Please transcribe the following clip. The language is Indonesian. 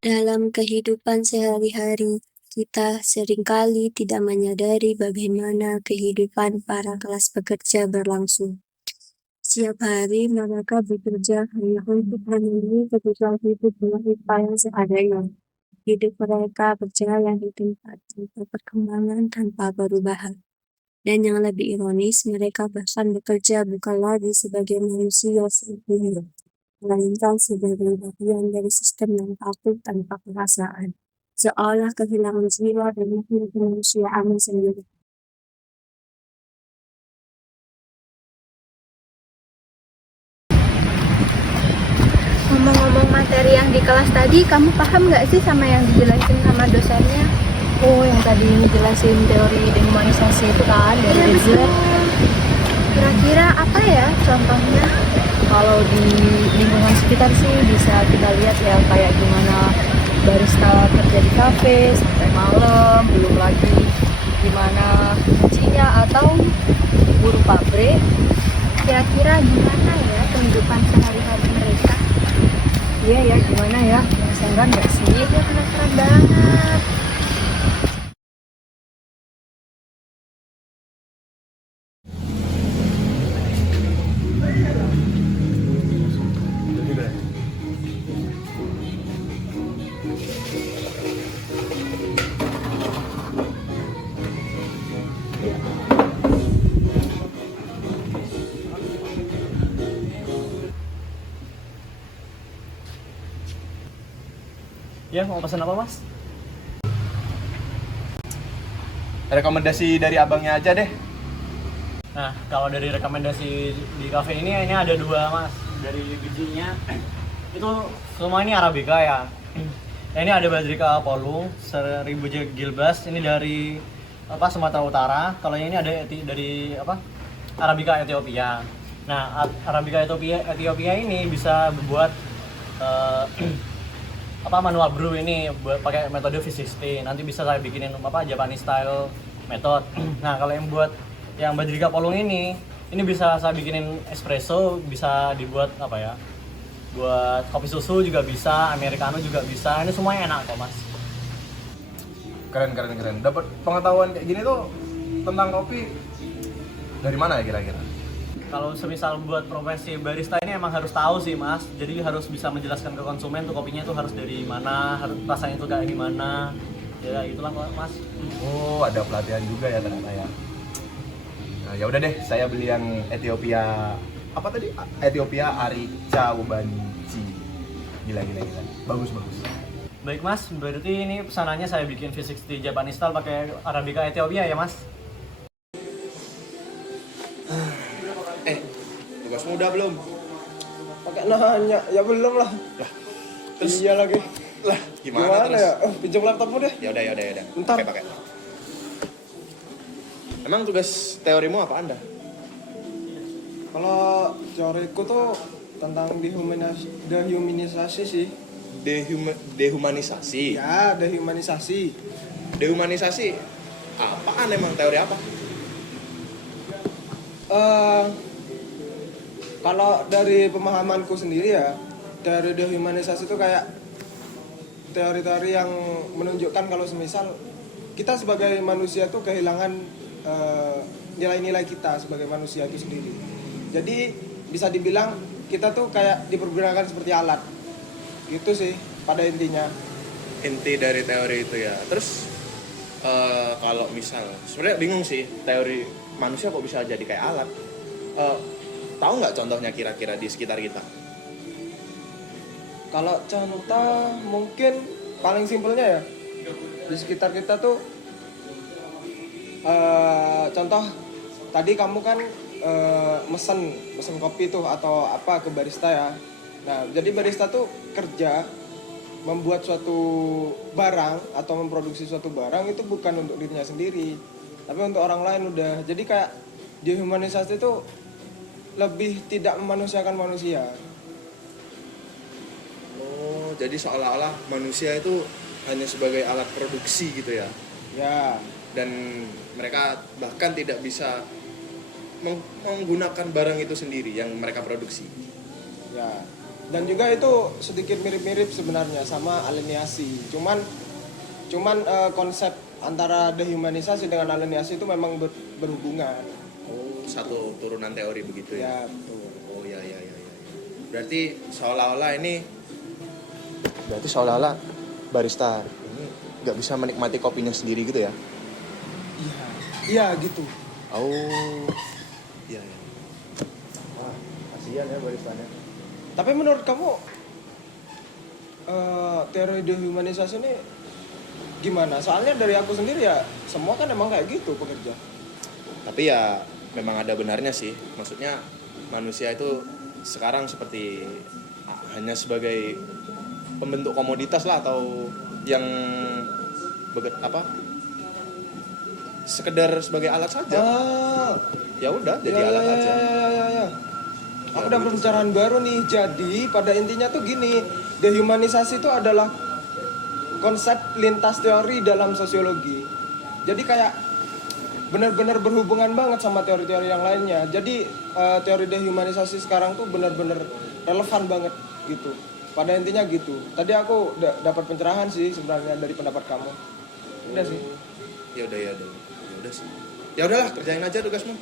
Dalam kehidupan sehari-hari, kita seringkali tidak menyadari bagaimana kehidupan para kelas pekerja berlangsung. Setiap hari mereka bekerja hanya untuk memenuhi kebutuhan hidup mereka yang seadanya. Hidup mereka berjalan di tempat tanpa perkembangan, tanpa perubahan. Dan yang lebih ironis, mereka bahkan bekerja bukan lagi sebagai manusia seutuhnya, melainkan sebagai bagian dari sistem yang kaku tanpa perasaan, seolah kehilangan jiwa dan makna kemanusiaan sendiri. Ngomong-ngomong materi yang di kelas tadi, kamu paham nggak sih sama yang dijelasin sama dosennya? Oh, yang tadi jelasin teori dehumanisasi itu kan dari Iya, betul. Dezler. Kira-kira apa ya contohnya? Kalau di lingkungan sekitar sih bisa kita lihat ya kayak gimana barista kerja di kafe sampai malam, belum lagi gimana kuncinya atau buruh pabrik. Kira-kira gimana ya kehidupan sehari-hari mereka? Iya ya, gimana ya? Penasaran nggak sih? Iya, penasaran banget. Ya, mau pesan apa, Mas? Rekomendasi dari abangnya aja deh. Nah, kalau dari rekomendasi di cafe ini ada dua, Mas. Dari bijinya itu semua ini Arabica ya. Nah, ini ada Badrika Apollo 1000 Gilbas, ini dari Sumatera Utara. Kalau yang ini ada dari Arabica Ethiopia. Nah, Arabica Ethiopia ini bisa membuat manual brew ini pakai metode V60. Nanti bisa saya bikinin Japanese style method. Nah, kalau yang buat yang Badrika Polong ini bisa saya bikinin espresso, bisa dibuat buat kopi susu juga bisa, americano juga bisa. Ini semuanya enak kok, Mas. Keren. Dapat pengetahuan kayak gini tuh tentang kopi dari mana ya kira-kira? Kalau semisal buat profesi barista ini emang harus tahu sih, Mas. Jadi harus bisa menjelaskan ke konsumen tuh kopinya tuh harus dari mana, harus rasanya tuh kayak gimana. Ya itulah, Mas. Oh, ada pelatihan juga ya ternyata ya. Nah, ya udah deh, saya beli yang Ethiopia apa tadi? Ethiopia Arica Ubanji. Gila. Bagus. Baik, Mas, berarti ini pesanannya saya bikin V60 Japanese style pakai Arabica Ethiopia ya, Mas. Tugasmu udah belum? Pakai nanya, ya belum lah. Terus Iya lagi. lah, gimana terus? ya? Pinjam laptopmu deh. Ya udah. Bentar. Pakai. Emang tugas teorimu apa Anda? Kalau teoriku tuh tentang dehumanisasi sih. Dehumanisasi. Ya, dehumanisasi. Dehumanisasi apaan emang, teori apa? Kalau dari pemahamanku sendiri ya, teori dehumanisasi itu kayak teori-teori yang menunjukkan kalau semisal kita sebagai manusia tuh kehilangan nilai-nilai kita sebagai manusia itu sendiri. Jadi bisa dibilang kita tuh kayak dipergunakan seperti alat. Gitu sih pada intinya. Inti dari teori itu ya. Terus kalau misal sebenarnya bingung sih, teori manusia kok bisa jadi kayak alat. Tahu nggak contohnya kira-kira di sekitar kita? Kalau contoh mungkin paling simpelnya ya di sekitar kita tuh contoh tadi kamu kan mesen kopi tuh atau apa ke barista ya. Nah, jadi barista tuh kerja membuat suatu barang atau memproduksi suatu barang itu bukan untuk dirinya sendiri, tapi untuk orang lain udah. Jadi kayak dehumanisasi itu lebih tidak memanusiakan manusia. Oh, jadi seolah-olah manusia itu hanya sebagai alat produksi gitu ya. Ya, Dan mereka bahkan tidak bisa menggunakan barang itu sendiri yang mereka produksi. ya. Dan juga itu sedikit mirip-mirip sebenarnya sama aliniasi. Cuman konsep antara dehumanisasi dengan aliniasi itu memang berhubungan. Oh, satu turunan teori begitu ya. Ya, betul. Oh ya. Berarti seolah-olah barista ini nggak bisa menikmati kopinya sendiri gitu ya? Iya gitu. Oh, iya. Wah, kasihan ya baristanya. Tapi menurut kamu teori dehumanisasi ini gimana? Soalnya dari aku sendiri ya semua kan emang kayak gitu pekerja. Tapi ya memang ada benarnya sih. Maksudnya manusia itu sekarang seperti hanya sebagai pembentuk komoditas lah, atau yang sekedar sebagai alat saja. Ya udah jadi alat aja. Ya. Aku dapat pembicaraan baru nih. Jadi pada intinya tuh gini, dehumanisasi itu adalah konsep lintas teori dalam sosiologi. Jadi kayak benar-benar berhubungan banget sama teori-teori yang lainnya. Jadi teori dehumanisasi sekarang tuh benar-benar relevan banget gitu. Pada intinya gitu. Tadi aku dapat pencerahan sih sebenarnya dari pendapat kamu. Udah sih. Ya udah sih. Ya udahlah, kerjain aja tugasmu.